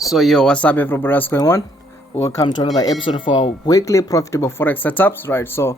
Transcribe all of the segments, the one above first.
So yo, what's up everybody, what's going on? Welcome to another episode of our weekly profitable forex setups, right? So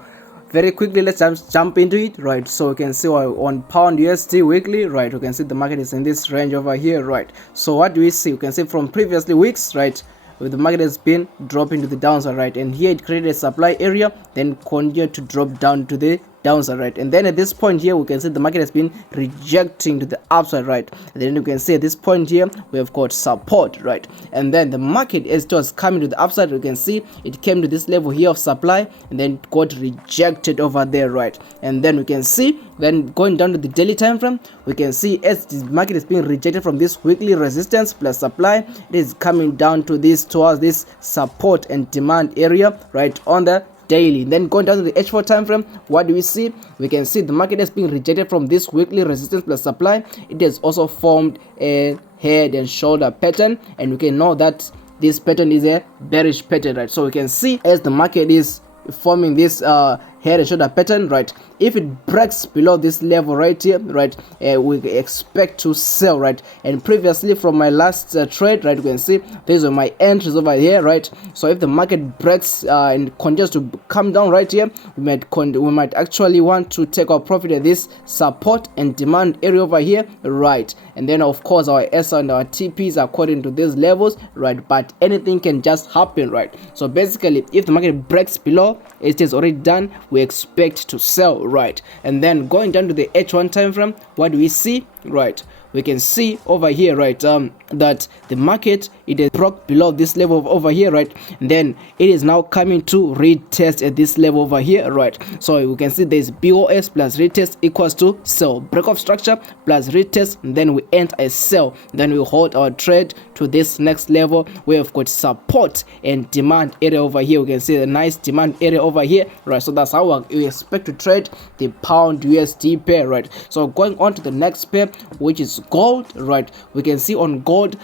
very quickly, let's jump into it, right? So you can see on pound USD weekly, right? You can see the market is in this range over here, right? So what do we see? You can see from previously weeks, right? The market has been dropping to the downside, right? And here it created a supply area, then continued to drop down to the downside, right? And then at this point here, we can see the market has been rejecting to the upside, right? And then you can see at this point here, we have got support, right? And then the market, as it was coming to the upside, you can see it came to this level here of supply, and then it got rejected over there, right? And then we can see, then going down to the daily time frame, we can see as the market is being rejected from this weekly resistance plus supply, it is coming down to this towards this support and demand area, right, on the daily. Then going down to the H4 time frame, what do we see? We can see the market has been rejected from this weekly resistance plus supply. It has also formed a head and shoulder pattern, and we can know that this pattern is a bearish pattern, right? So we can see as the market is forming this head and shoulder pattern, right? If it breaks below this level right here, right, we expect to sell, right? And previously from my last trade, right, you can see these are my entries over here, right? So if the market breaks and continues to come down right here, we might actually want to take our profit at this support and demand area over here, right? And then of course our S and our TPs according to these levels, right? But anything can just happen, right? So basically, if the market breaks below, it is already done, we expect to sell, right? And then going down to the H1 time frame, what do we see? Right, we can see over here, right, that the market, it has broke below this level over here, right? And then it is now coming to retest at this level over here, right? So we can see there's BOS plus retest equals to sell, break of structure plus retest, and then we enter a sell. Then we hold our trade to this next level. We have got support and demand area over here. We can see a nice demand area over here, right? So that's how we expect to trade the pound USD pair, right? So going on to the next pair, which is gold, right? We can see on gold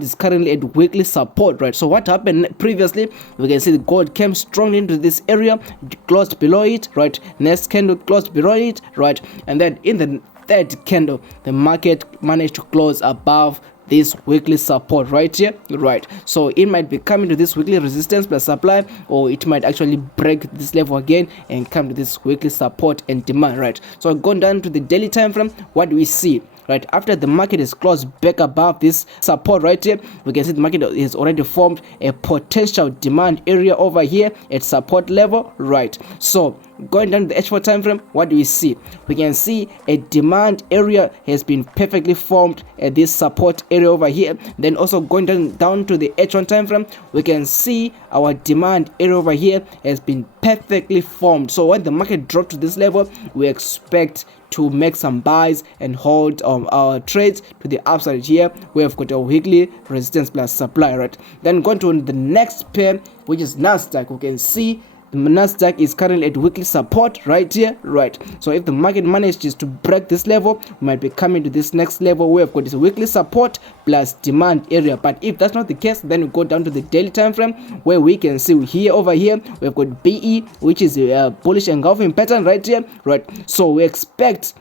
is currently at weekly support, right? So what happened previously, we can see the gold came strongly into this area, closed below it, right? Next candle closed below it, right? And then in the third candle, the market managed to close above this weekly support right here, right? So it might be coming to this weekly resistance plus supply, or it might actually break this level again and come to this weekly support and demand, right? So going down to the daily time frame, what do we see? Right, after the market is closed back above this support right here, we can see the market has already formed a potential demand area over here at support level, right? So going down to the H4 time frame, what do we see? We can see a demand area has been perfectly formed at this support area over here. Then also going down to the H1 time frame, we can see our demand area over here has been perfectly formed. So when the market dropped to this level, we expect to make some buys and hold our trades to the upside here. We have got a weekly resistance plus supply, right? Then going to the next pair, which is Nasdaq, we can see the Nasdaq is currently at weekly support right here, right? So if the market manages to break this level, we might be coming to this next level. We have got this weekly support plus demand area. But if that's not the case, then we go down to the daily time frame, where we can see here over here we've got BE, which is a bullish engulfing pattern right here, right? So we expect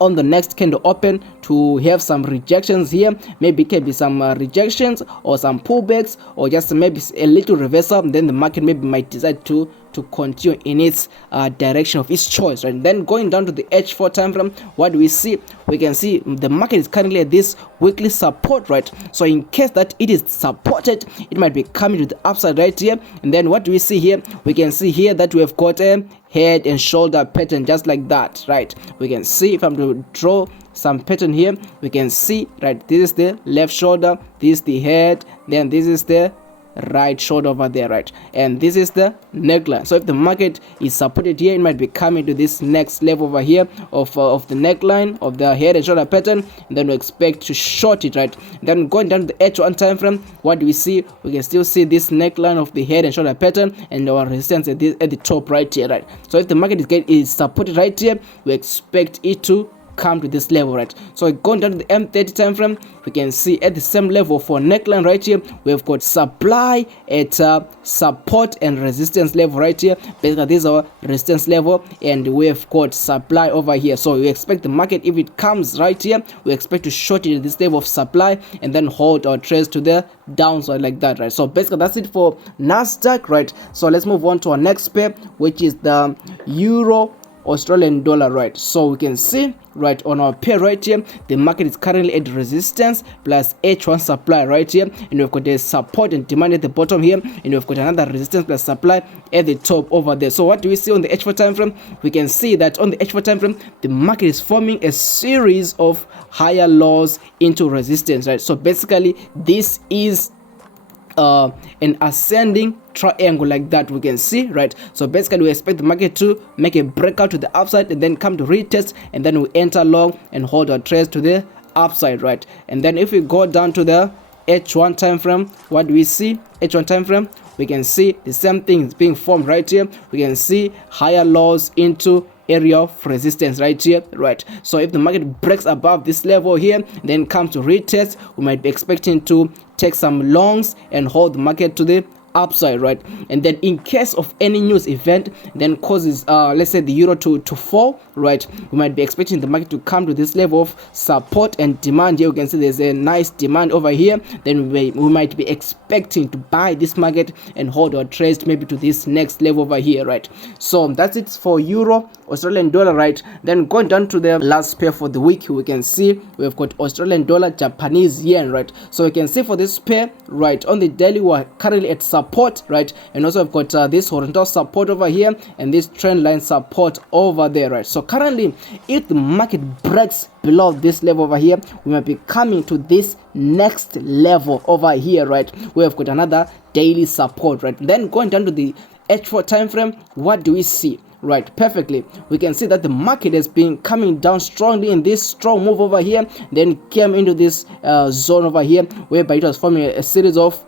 on the next candle open to have some rejections here. Maybe it can be some rejections or some pullbacks, or just maybe a little reversal. Then the market maybe might decide to continue in its direction of its choice, right? And then going down to the H4 time frame, what do we see? We can see the market is currently at this weekly support, right? So in case that it is supported, it might be coming to the upside right here. And then what do we see here? We can see here that we have got a head and shoulder pattern just like that, right? We can see, if I'm to draw some pattern here, we can see, right, this is the left shoulder, this is the head, then this is the right shoulder over there, right? And this is the neckline. So if the market is supported here, it might be coming to this next level over here of the neckline of the head and shoulder pattern, and then we expect to short it, right? Then going down to the H1 time frame, what do we see? We can still see this neckline of the head and shoulder pattern and our resistance at the top right here, right? So if the market is supported right here, we expect it to come to this level, right? So going down to the M30 time frame, we can see at the same level for neckline right here, we've got supply at support and resistance level right here. Basically, this is our resistance level, and we've got supply over here. So we expect the market, if it comes right here, we expect to short it at this level of supply and then hold our trades to the downside like that, right? So basically that's it for Nasdaq, right? So let's move on to our next pair, which is the Euro Australian dollar, right? So we can see right on our pair right here, the market is currently at resistance plus H1 supply right here, and we've got the support and demand at the bottom here, and we've got another resistance plus supply at the top over there. So what do we see on the H4 time frame? We can see that on the H4 time frame, the market is forming a series of higher lows into resistance, right? So basically this is an ascending triangle like that, we can see, right? So basically we expect the market to make a breakout to the upside and then come to retest, and then we enter long and hold our trades to the upside, right? And then if we go down to the H1 time frame, what do we see? H1 time frame, we can see the same thing is being formed right here. We can see higher lows into area of resistance right here, right? So if the market breaks above this level here, then comes to retest, we might be expecting to take some longs and hold the market to the upside, right? And then in case of any news event then causes let's say the euro to fall, right, we might be expecting the market to come to this level of support and demand. Here you can see there's a nice demand over here, then we might be expecting to buy this market and hold our trades maybe to this next level over here, right? So that's it for Euro Australian dollar, right? Then going down to the last pair for the week, we can see we've got Australian dollar, Japanese yen, right? So we can see for this pair, right, on the daily we're currently at support, right, and also we've got this horizontal support over here and this trend line support over there, right? So currently if the market breaks below this level over here, we might be coming to this next level over here, right? We have got another daily support, right? Then going down to the H4 time frame, what do we see? Right, perfectly, we can see that the market has been coming down strongly in this strong move over here, then came into this zone over here whereby it was forming a series of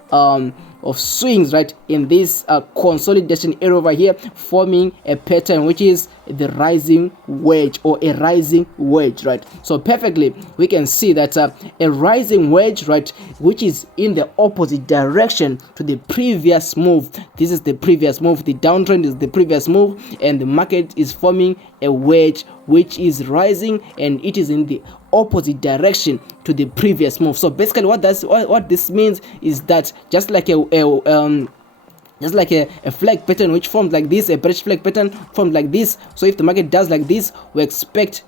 swings, right, in this consolidation area over here, forming a pattern which is the rising wedge or a rising wedge, right? So perfectly we can see that a rising wedge, right, which is in the opposite direction to the previous move. This is the previous move, the downtrend is the previous move, and the market is forming a wedge which is rising and it is in the opposite direction to the previous move. So basically what this means is that just like a flag pattern which forms like this, a bearish flag pattern formed like this. So if the market does like this, we expect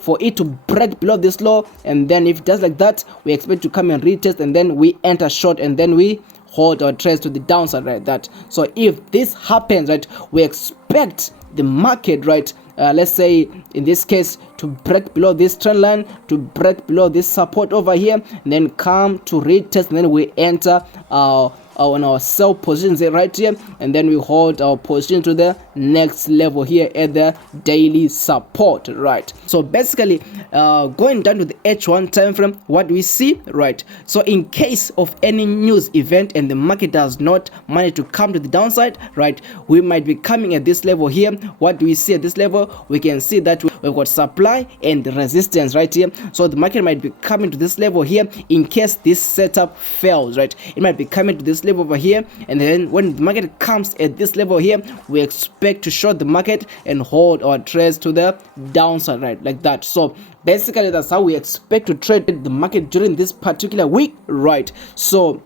for it to break below this low, and then if it does like that, we expect to come and retest, and then we enter short, and then we hold our trades to the downside, right? That so if this happens, right, we expect the market, right, let's say in this case, to break below this trend line, to break below this support over here, and then come to retest, and then we enter on our sell positions right here, and then we hold our position to the next level here at the daily support, right? So basically going down to the H1 time frame, what do we see, right? So in case of any news event and the market does not manage to come to the downside, right, we might be coming at this level here. What do we see at this level? We can see that we've got supply and resistance right here. So the market might be coming to this level here in case this setup fails, right? It might be coming to this level over here, and then when the market comes at this level here, we expect to short the market and hold our trades to the downside, right, like that. So basically that's how we expect to trade the market during this particular week, right? So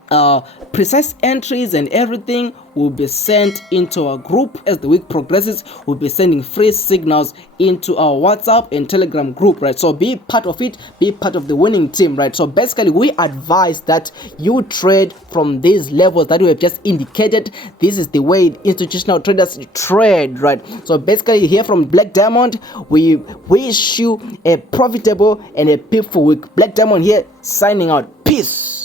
precise entries and everything will be sent into our group as the week progresses. We'll be sending free signals into our WhatsApp and Telegram group, right? So be part of it, be part of the winning team, right? So basically we advise that you trade from these levels that we have just indicated. This is the way institutional traders trade, right? So basically here from Black Diamond, we wish you a profitable and a peaceful week. Black Diamond here signing out. Peace.